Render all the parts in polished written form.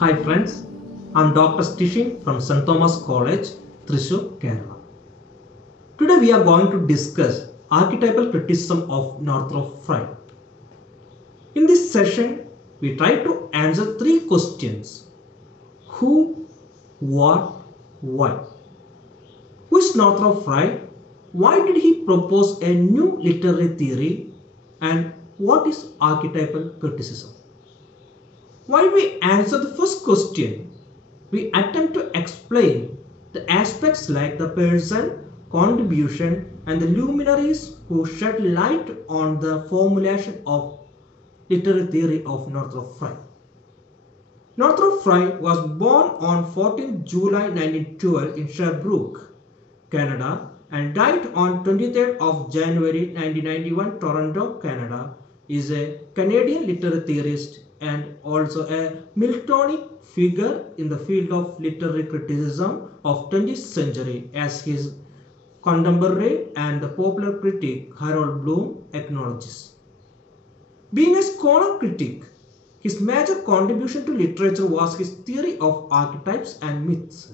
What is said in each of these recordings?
Hi friends, I'm Dr. Stishin from St.Thomas College, Thrissur, Kerala. Today we are going to discuss Archetypal Criticism of Northrop Frye. In this session, we try to answer three questions. Who, what, why? Who is Northrop Frye? Why did he propose a new literary theory? And what is archetypal criticism? While we answer the first question, we attempt to explain the aspects like the person, contribution, and the luminaries who shed light on the formulation of literary theory of Northrop Frye. Northrop Frye was born on 14 July 1912 in Sherbrooke, Canada, and died on 23rd of January 1991, Toronto, Canada. Is a Canadian literary theorist and also a Miltonic figure in the field of literary criticism of 20th century, as his contemporary and the popular critic Harold Bloom acknowledges. Being a scholar critic, his major contribution to literature was his theory of archetypes and myths.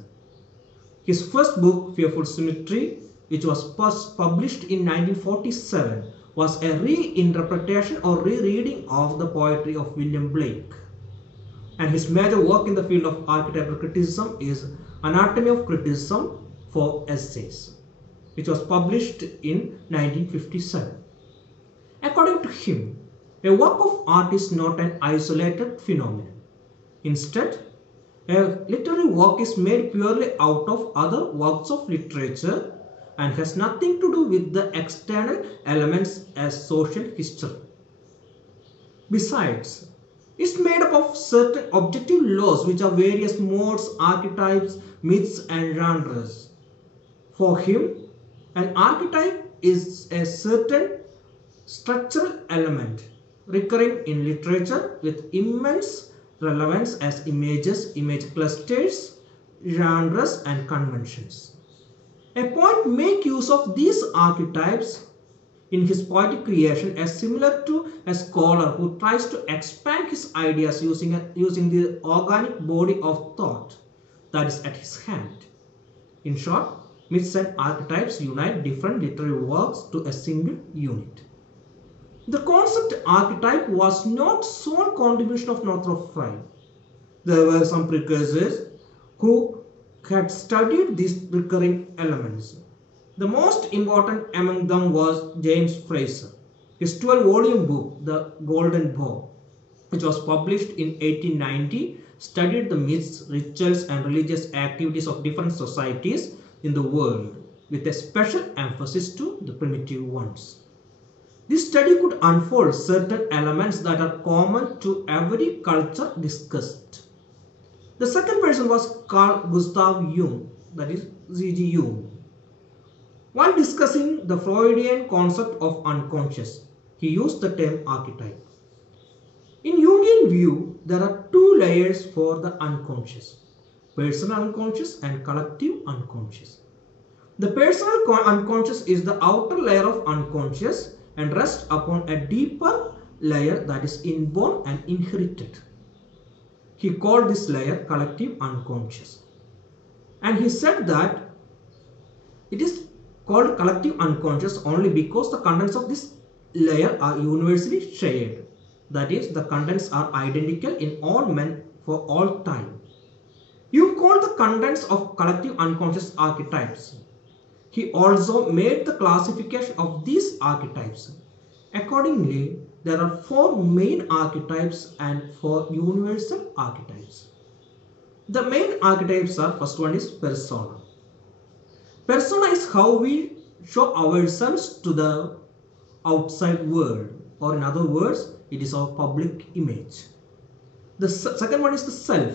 His first book, Fearful Symmetry, which was first published in 1947, was a reinterpretation or rereading of the poetry of William Blake. And his major work in the field of archetypal criticism is Anatomy of Criticism for Essays, which was published in 1957. According to him, a work of art is not an isolated phenomenon. Instead, a literary work is made purely out of other works of literature and has nothing to do with the external elements as social history. Besides, it's made up of certain objective laws which are various modes, archetypes, myths and genres. For him, an archetype is a certain structural element recurring in literature with immense relevance as images, image clusters, genres and conventions. A poet makes use of these archetypes in his poetic creation as similar to a scholar who tries to expand his ideas using the organic body of thought that is at his hand. In short, myths and archetypes unite different literary works to a single unit. The concept archetype was not sole contribution of Northrop Frye. There were some precursors who had studied these recurring elements. The most important among them was James Fraser. His 12-volume book, The Golden Bough, which was published in 1890, studied the myths, rituals and religious activities of different societies in the world, with a special emphasis to the primitive ones. This study could unfold certain elements that are common to every culture discussed. The second person was Carl Gustav Jung, that is Z.G. Jung. While discussing the Freudian concept of unconscious, he used the term archetype. In Jungian view, there are two layers for the unconscious: personal unconscious and collective unconscious. The personal unconscious is the outer layer of unconscious and rests upon a deeper layer that is inborn and inherited. He called this layer collective unconscious. And he said that it is called collective unconscious only because the contents of this layer are universally shared. That is, the contents are identical in all men for all time. You call the contents of collective unconscious archetypes. He also made the classification of these archetypes. Accordingly, there are 4 main archetypes and 4 universal archetypes. The main archetypes are, first one is persona. Persona is how we show ourselves to the outside world, or in other words, it is our public image. The second one is the self.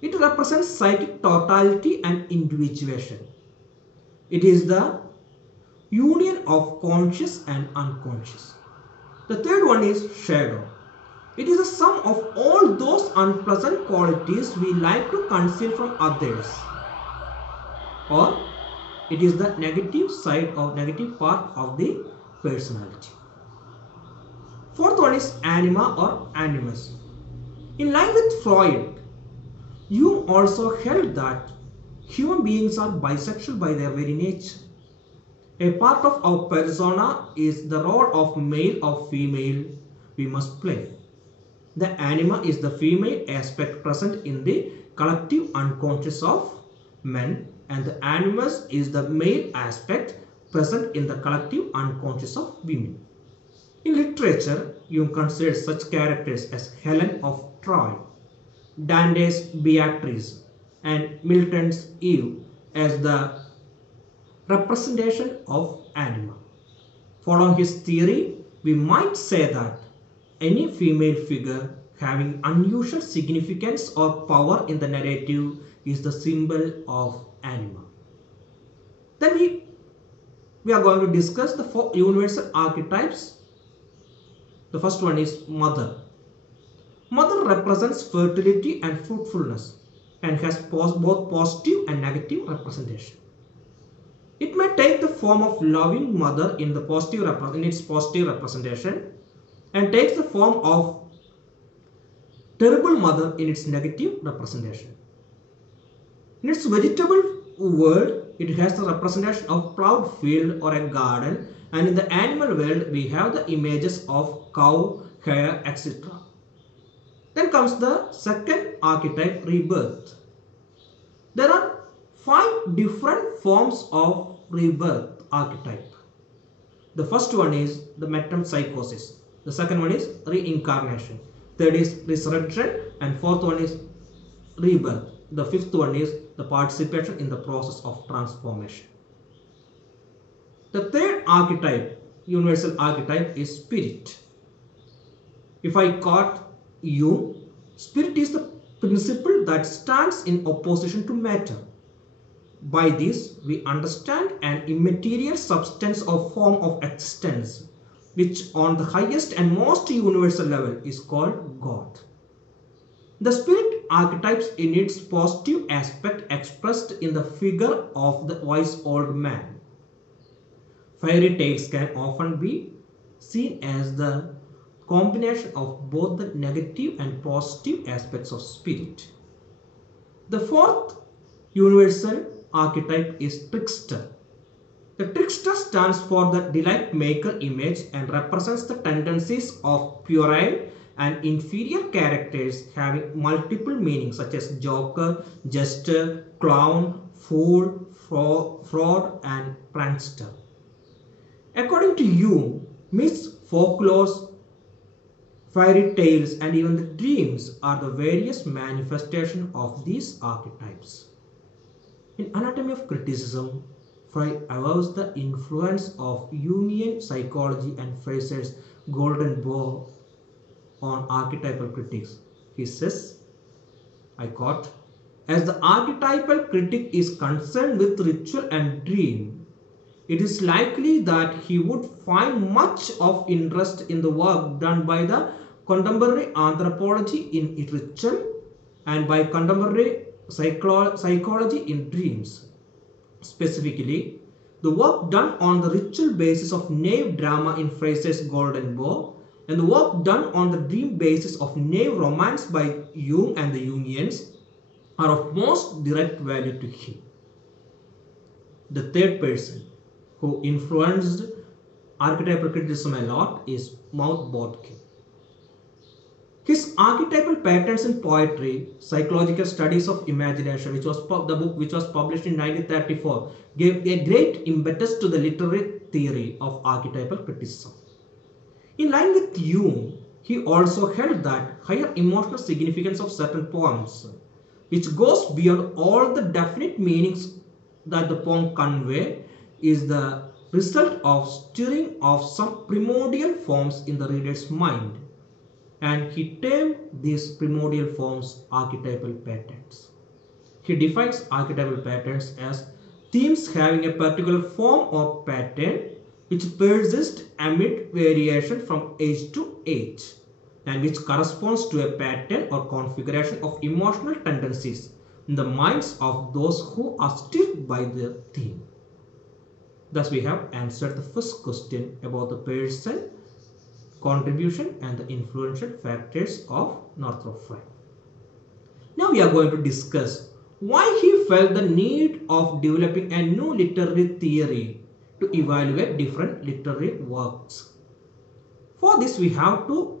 It represents psychic totality and individuation. It is the union of conscious and unconscious. The third one is shadow. It is a sum of all those unpleasant qualities we like to conceal from others. Or it is the negative side or negative part of the personality. Fourth one is anima or animus. In line with Freud, Jung also held that human beings are bisexual by their very nature. A part of our persona is the role of male or female we must play. The anima is the female aspect present in the collective unconscious of men, and the animus is the male aspect present in the collective unconscious of women. In literature, Jung considers such characters as Helen of Troy, Dante's Beatrice, and Milton's Eve as the representation of anima. Following his theory, we might say that any female figure having unusual significance or power in the narrative is the symbol of anima. Then we are going to discuss the four universal archetypes. The first one is mother. Mother represents fertility and fruitfulness and has both positive and negative representation. It may take the form of loving mother in its positive representation, and takes the form of terrible mother in its negative representation. In its vegetable world, it has the representation of plowed field or a garden, and in the animal world, we have the images of cow, hare, etc. Then comes the second archetype, rebirth. There are 5 different forms of rebirth archetype. The first one is the metempsychosis. The second one is reincarnation. Third is resurrection, and fourth one is rebirth. The fifth one is the participation in the process of transformation. The third archetype, universal archetype, is spirit. If I quote Jung, spirit is the principle that stands in opposition to matter. By this, we understand an immaterial substance or form of existence, which on the highest and most universal level is called God. The spirit archetypes in its positive aspect expressed in the figure of the wise old man. Fairy tales can often be seen as the combination of both the negative and positive aspects of spirit. The fourth universal archetype is trickster. The trickster stands for the delight maker image and represents the tendencies of puerile and inferior characters having multiple meanings such as joker, jester, clown, fool, fraud, and prankster. According to Jung, myths, folklores, fairy tales, and even the dreams are the various manifestations of these archetypes. In Anatomy of Criticism, Frye avows the influence of Jungian psychology and Fraser's golden bow on archetypal critics. He says, I quote, as the archetypal critic is concerned with ritual and dream, it is likely that he would find much of interest in the work done by the contemporary anthropology in ritual and by contemporary psychology in dreams. Specifically, the work done on the ritual basis of naive drama in Fraser's Golden Bough and the work done on the dream basis of naive romance by Jung and the Jungians are of most direct value to him. The third person who influenced archetypal criticism a lot is Maud Bodkin. His Archetypal Patterns in Poetry, Psychological Studies of Imagination, which was the book which was published in 1934, gave a great impetus to the literary theory of archetypal criticism. In line with Jung, he also held that higher emotional significance of certain poems, which goes beyond all the definite meanings that the poem convey, is the result of stirring of some primordial forms in the reader's mind. And he termed these primordial forms archetypal patterns. He defines archetypal patterns as themes having a particular form or pattern which persist amid variation from age to age and which corresponds to a pattern or configuration of emotional tendencies in the minds of those who are stirred by the theme. Thus we have answered the first question about the person, contribution and the influential factors of Northrop Frye. Now we are going to discuss why he felt the need of developing a new literary theory to evaluate different literary works. For this, we have to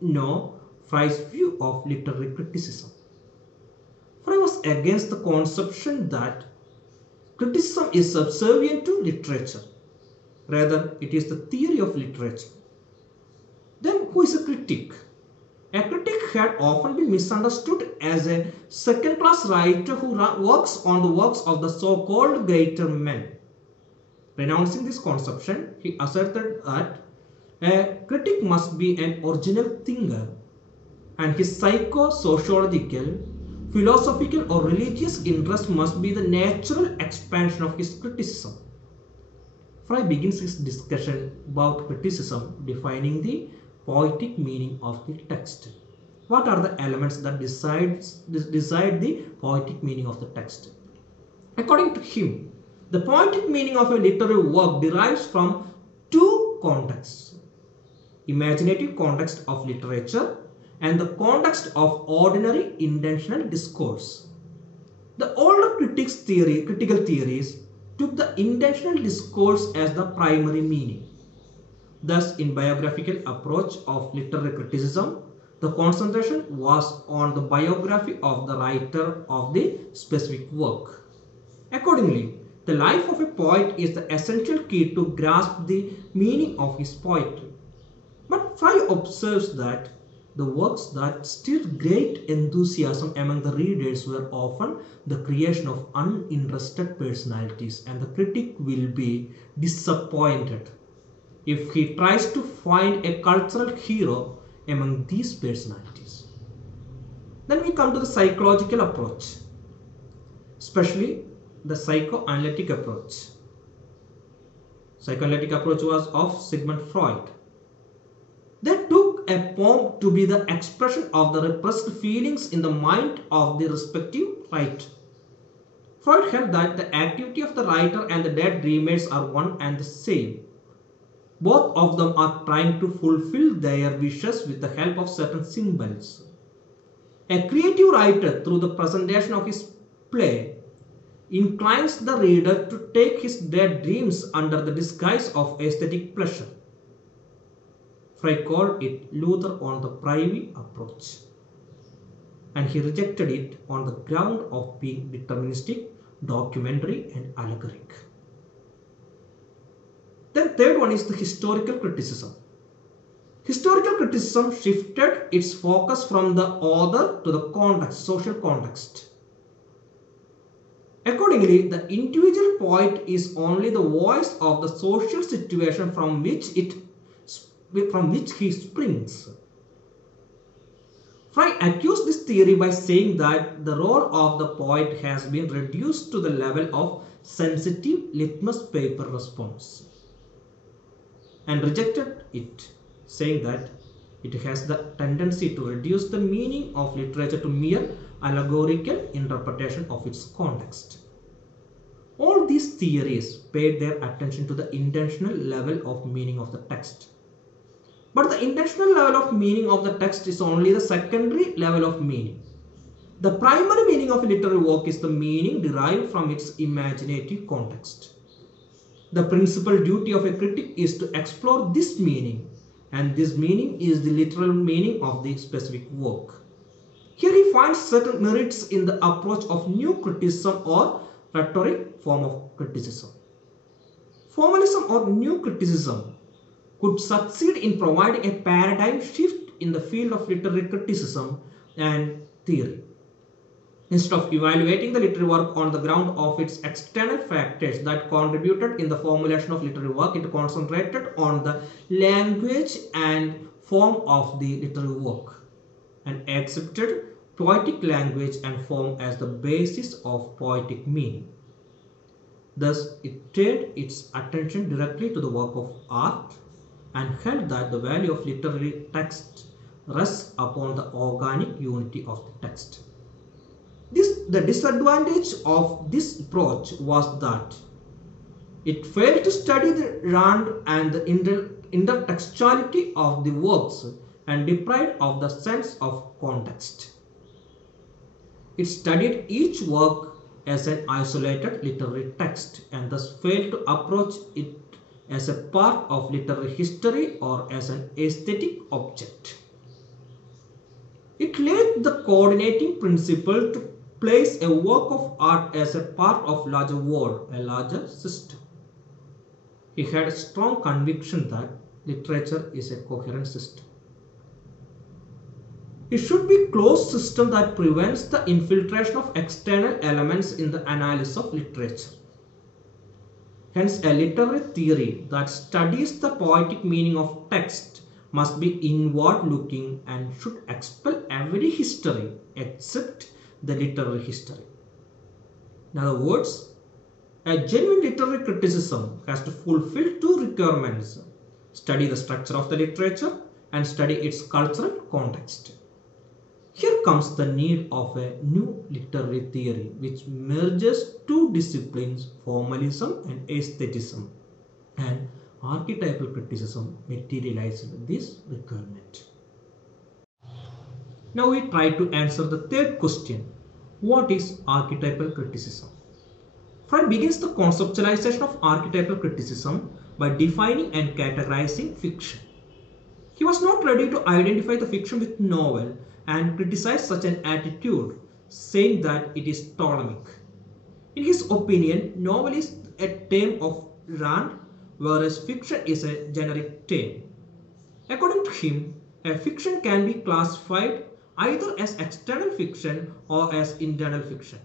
know Frye's view of literary criticism. Frye was against the conception that criticism is subservient to literature. Rather, it is the theory of literature. Then, who is a critic? A critic had often been misunderstood as a second-class writer who works on the works of the so-called greater men. Renouncing this conception, he asserted that a critic must be an original thinker, and his psycho-sociological, philosophical or religious interest must be the natural expansion of his criticism. Frye begins his discussion about criticism defining the poetic meaning of the text. What are the elements that decide the poetic meaning of the text? According to him, the poetic meaning of a literary work derives from two contexts: imaginative context of literature and the context of ordinary intentional discourse. The older critical theories took the intentional discourse as the primary meaning. Thus, in biographical approach of literary criticism, the concentration was on the biography of the writer of the specific work. Accordingly, the life of a poet is the essential key to grasp the meaning of his poetry. But Frye observes that the works that stirred great enthusiasm among the readers were often the creation of uninterested personalities, and the critic will be disappointed if he tries to find a cultural hero among these personalities. Then we come to the psychological approach, especially the psychoanalytic approach. Psychoanalytic approach was of Sigmund Freud. They took a poem to be the expression of the repressed feelings in the mind of the respective writer. Freud held that the activity of the writer and the dead dreamers are one and the same. Both of them are trying to fulfill their wishes with the help of certain symbols. A creative writer, through the presentation of his play, inclines the reader to take his dead dreams under the disguise of aesthetic pleasure. Frye called it Luther on the privy approach, and he rejected it on the ground of being deterministic, documentary and allegoric. Then third one is the historical criticism. Historical criticism shifted its focus from the author to the context, social context. Accordingly, the individual poet is only the voice of the social situation from which he springs. Frye accused this theory by saying that the role of the poet has been reduced to the level of sensitive litmus paper response, and rejected it, saying that it has the tendency to reduce the meaning of literature to mere allegorical interpretation of its context. All these theories paid their attention to the intentional level of meaning of the text. But the intentional level of meaning of the text is only the secondary level of meaning. The primary meaning of a literary work is the meaning derived from its imaginative context. The principal duty of a critic is to explore this meaning, and this meaning is the literal meaning of the specific work. Here he finds certain merits in the approach of new criticism or rhetoric form of criticism. Formalism or new criticism could succeed in providing a paradigm shift in the field of literary criticism and theory. Instead of evaluating the literary work on the ground of its external factors that contributed in the formulation of literary work, it concentrated on the language and form of the literary work, and accepted poetic language and form as the basis of poetic meaning. Thus, it turned its attention directly to the work of art and held that the value of literary text rests upon the organic unity of the text. The disadvantage of this approach was that it failed to study the rand and the intertextuality of the works and deprived of the sense of context. It studied each work as an isolated literary text and thus failed to approach it as a part of literary history or as an aesthetic object. It lacked the coordinating principle to place a work of art as a part of larger world, a larger system. He had a strong conviction that literature is a coherent system. It should be a closed system that prevents the infiltration of external elements in the analysis of literature. Hence, a literary theory that studies the poetic meaning of text must be inward-looking and should expel every history except the literary history. In other words, a genuine literary criticism has to fulfill two requirements: study the structure of the literature and study its cultural context. Here comes the need of a new literary theory which merges two disciplines, formalism and aestheticism, and archetypal criticism materialized this requirement. Now we try to answer the third question: what is archetypal criticism? Frye begins the conceptualization of archetypal criticism by defining and categorizing fiction. He was not ready to identify the fiction with novel and criticized such an attitude, saying that it is Ptolemaic. In his opinion, novel is a term of Rand, whereas fiction is a generic term. According to him, a fiction can be classified either as external fiction or as internal fiction.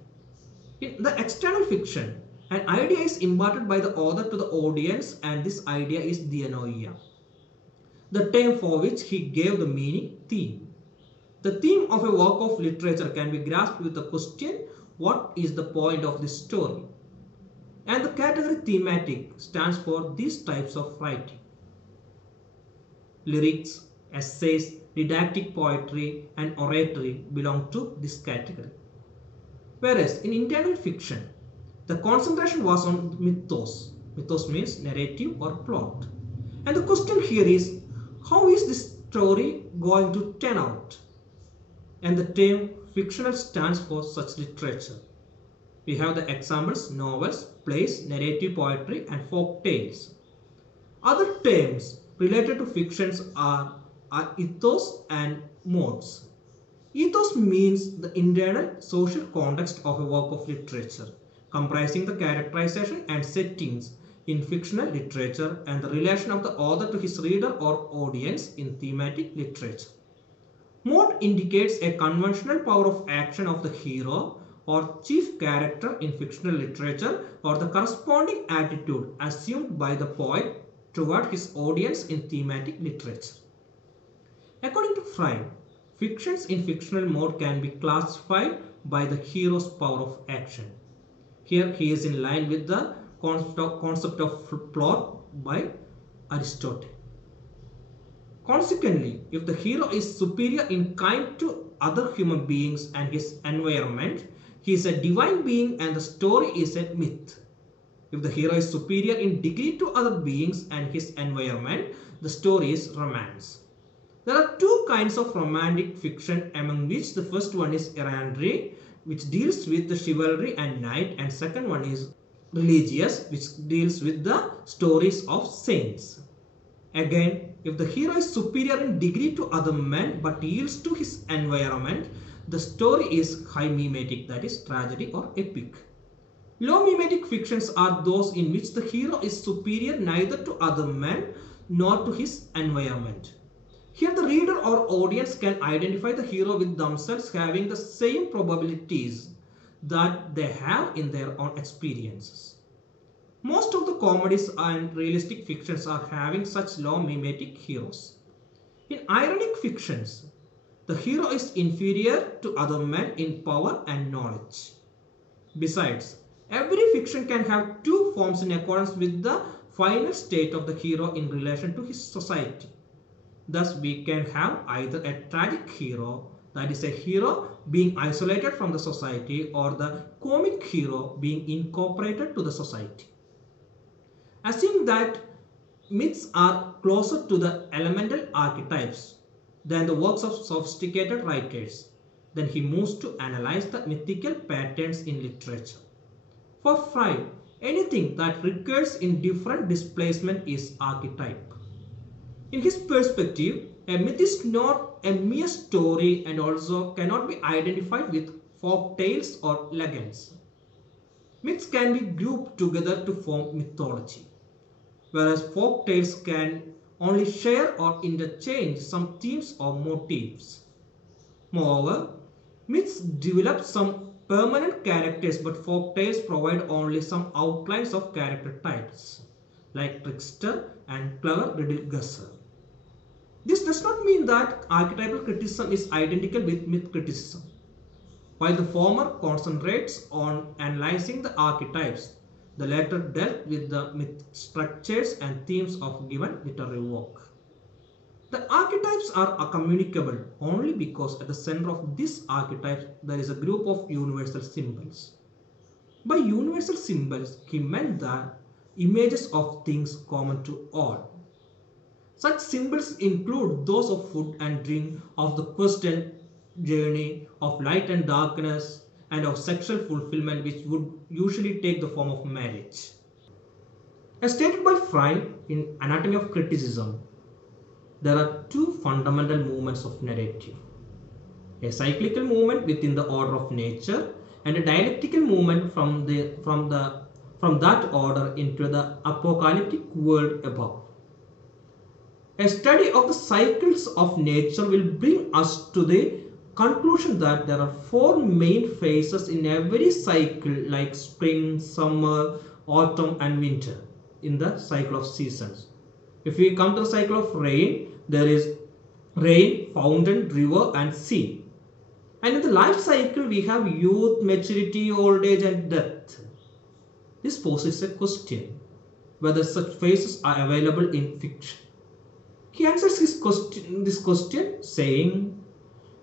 In the external fiction, an idea is imparted by the author to the audience, and this idea is dianoia, the term for which he gave the meaning theme. The theme of a work of literature can be grasped with the question, what is the point of this story? And the category thematic stands for these types of writing. Lyrics, essays, didactic poetry and oratory belong to this category. Whereas in internal fiction, the concentration was on mythos. Mythos means narrative or plot. And the question here is, how is this story going to turn out? And the term fictional stands for such literature. We have the examples: novels, plays, narrative poetry and folk tales. Other terms related to fictions are ethos and modes. Ethos means the internal social context of a work of literature, comprising the characterization and settings in fictional literature and the relation of the author to his reader or audience in thematic literature. Mode indicates a conventional power of action of the hero or chief character in fictional literature, or the corresponding attitude assumed by the poet toward his audience in thematic literature. According to Frye, fictions in fictional mode can be classified by the hero's power of action. Here he is in line with the concept of plot by Aristotle. Consequently, if the hero is superior in kind to other human beings and his environment, he is a divine being and the story is a myth. If the hero is superior in degree to other beings and his environment, the story is romance. There are two kinds of romantic fiction, among which the first one is errandry, which deals with the chivalry and knight, and second one is religious, which deals with the stories of saints. Again, if the hero is superior in degree to other men but yields to his environment, the story is high mimetic, that is tragedy or epic. Low mimetic fictions are those in which the hero is superior neither to other men nor to his environment. Here the reader or audience can identify the hero with themselves having the same probabilities that they have in their own experiences. Most of the comedies and realistic fictions are having such low mimetic heroes. In ironic fictions, the hero is inferior to other men in power and knowledge. Besides, every fiction can have two forms in accordance with the final state of the hero in relation to his society. Thus, we can have either a tragic hero, that is a hero being isolated from the society, or the comic hero being incorporated to the society. Assuming that myths are closer to the elemental archetypes than the works of sophisticated writers, Then he moves to analyze the mythical patterns in literature. For Frye, anything that recurs in different displacement is archetype. In his perspective, a myth is not a mere story and also cannot be identified with folk tales or legends. Myths can be grouped together to form mythology, whereas folk tales can only share or interchange some themes or motifs. Moreover, myths develop some permanent characters, but folk tales provide only some outlines of character types, like trickster and clever riddle guesser. This does not mean that archetypal criticism is identical with myth criticism. While the former concentrates on analyzing the archetypes, the latter dealt with the myth structures and themes of given literary work. The archetypes are communicable only because at the center of these archetypes there is a group of universal symbols. By universal symbols, he meant that images of things common to all. Such symbols include those of food and drink, of the quest and journey, of light and darkness, and of sexual fulfillment, which would usually take the form of marriage. As stated by Frye in Anatomy of Criticism, there are two fundamental movements of narrative: a cyclical movement within the order of nature and a dialectical movement from that order into the apocalyptic world above. A study of the cycles of nature will bring us to the conclusion that there are four main phases in every cycle, like spring, summer, autumn and winter in the cycle of seasons. If we come to the cycle of rain, there is rain, fountain, river and sea. And in the life cycle we have youth, maturity, old age and death. This poses a question whether such phases are available in fiction. He answers this question saying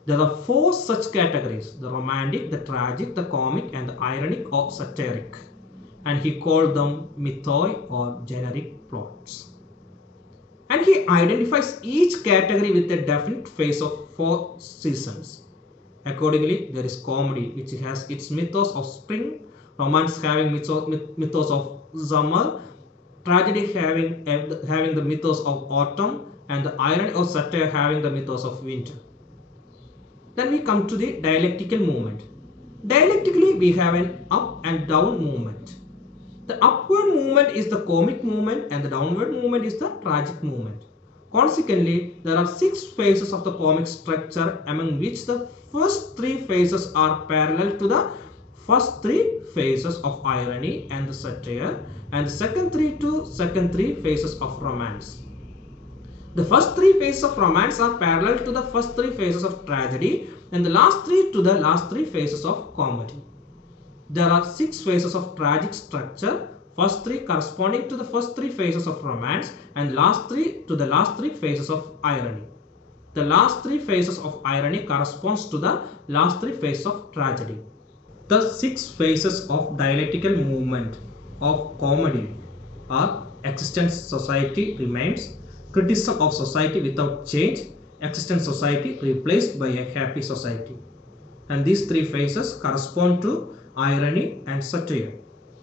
there are four such categories: the romantic, the tragic, the comic and the ironic or satiric, and he called them mythoi or generic plots. And he identifies each category with a definite phase of 4 seasons. Accordingly, there is comedy, which has its mythos of spring, romance having mythos of summer, tragedy having the mythos of autumn, and the irony or satire having the mythos of winter. Then we come to the dialectical movement. Dialectically, we have an up and down movement. The upward movement is the comic movement and the downward movement is the tragic movement. Consequently, there are 6 phases of the comic structure, among which the first 3 phases are parallel to the first 3 phases of irony and the satire, and the second 3 phases of romance. The first 3 phases of romance are parallel to the first 3 phases of tragedy, and the last 3 to the last 3 phases of comedy. There are 6 phases of tragic structure, first 3 corresponding to the first 3 phases of romance and last 3 to the last 3 phases of irony. The last 3 phases of irony corresponds to the last 3 phases of tragedy. The 6 phases of dialectical movement of comedy are: existence, society remains; criticism of society without change; existent society replaced by a happy society. And these 3 phases correspond to irony and satire.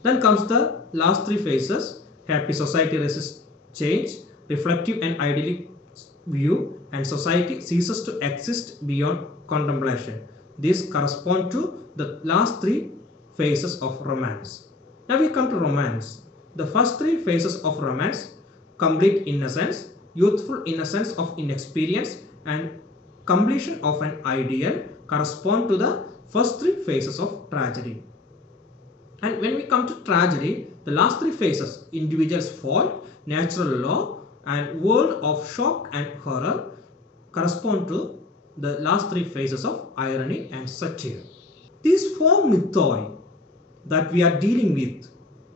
Then comes the last 3 phases: happy society resists change, reflective and idyllic view, and society ceases to exist beyond contemplation. These correspond to the last 3 phases of romance. Now we come to romance. The first 3 phases of romance, complete innocence, youthful innocence of inexperience, and completion of an ideal, correspond to the first 3 phases of tragedy. And when we come to tragedy, the last 3 phases, individual's fault, natural law, and world of shock and horror, correspond to the last 3 phases of irony and satire. These 4 mythoi that we are dealing with,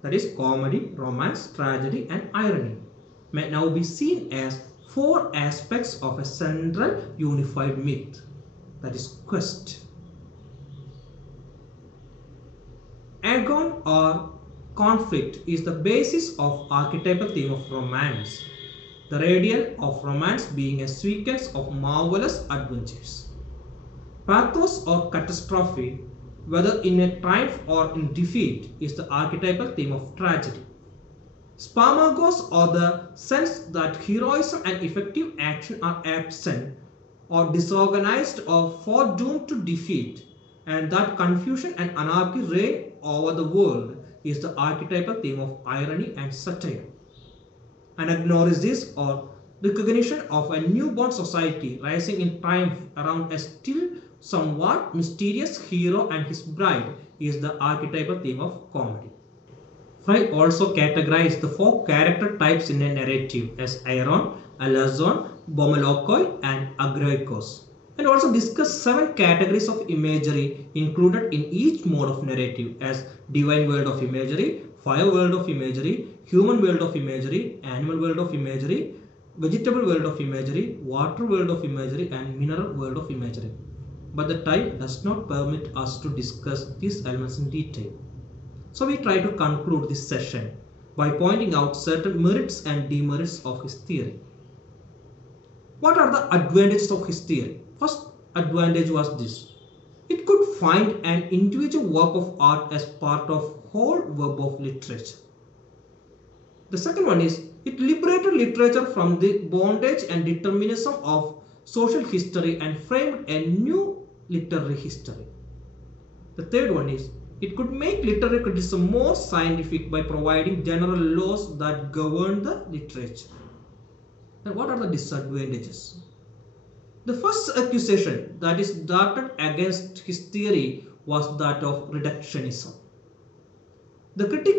that is comedy, romance, tragedy and irony, may now be seen as 4 aspects of a central unified myth, that is quest. Agon or conflict is the basis of archetypal theme of romance, the radial of romance being a sequence of marvelous adventures. Pathos or catastrophe, whether in a triumph or in defeat, is the archetypal theme of tragedy. Spamagos, or the sense that heroism and effective action are absent or disorganized or foredoomed to defeat, and that confusion and anarchy reign over the world, is the archetypal theme of irony and satire. Anagnorisis, or recognition of a newborn society rising in triumph around a still somewhat mysterious hero and his bride, is the archetypal theme of comedy. Frye also categorized the four character types in a narrative as Iron, Alazon, Bomolokoi, and Agroikos, and also discussed seven categories of imagery included in each mode of narrative as divine world of imagery, fire world of imagery, human world of imagery, animal world of imagery, vegetable world of imagery, water world of imagery, and mineral world of imagery. But the time does not permit us to discuss these elements in detail. So we try to conclude this session by pointing out certain merits and demerits of his theory. What are the advantages of his theory? First advantage was this: it could find an individual work of art as part of whole web of literature. The second one is it liberated literature from the bondage and determinism of social history and framed a new literary history. The third one is it could make literary criticism more scientific by providing general laws that govern the literature. And what are the disadvantages? The first accusation that is darted against his theory was that of reductionism. The critic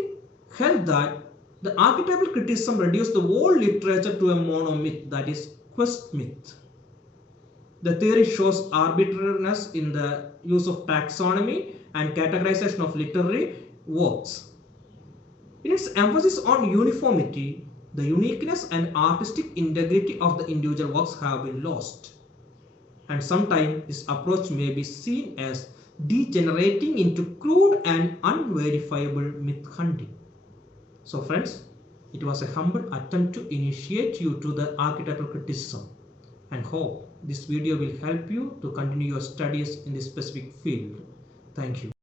held that the archetypal criticism reduced the whole literature to a monomyth, that is, quest myth. The theory shows arbitrariness in the use of taxonomy and categorization of literary works. In its emphasis on uniformity, the uniqueness and artistic integrity of the individual works have been lost. And sometimes this approach may be seen as degenerating into crude and unverifiable myth hunting. So friends, it was a humble attempt to initiate you to the archetypal criticism, and hope this video will help you to continue your studies in this specific field. Thank you.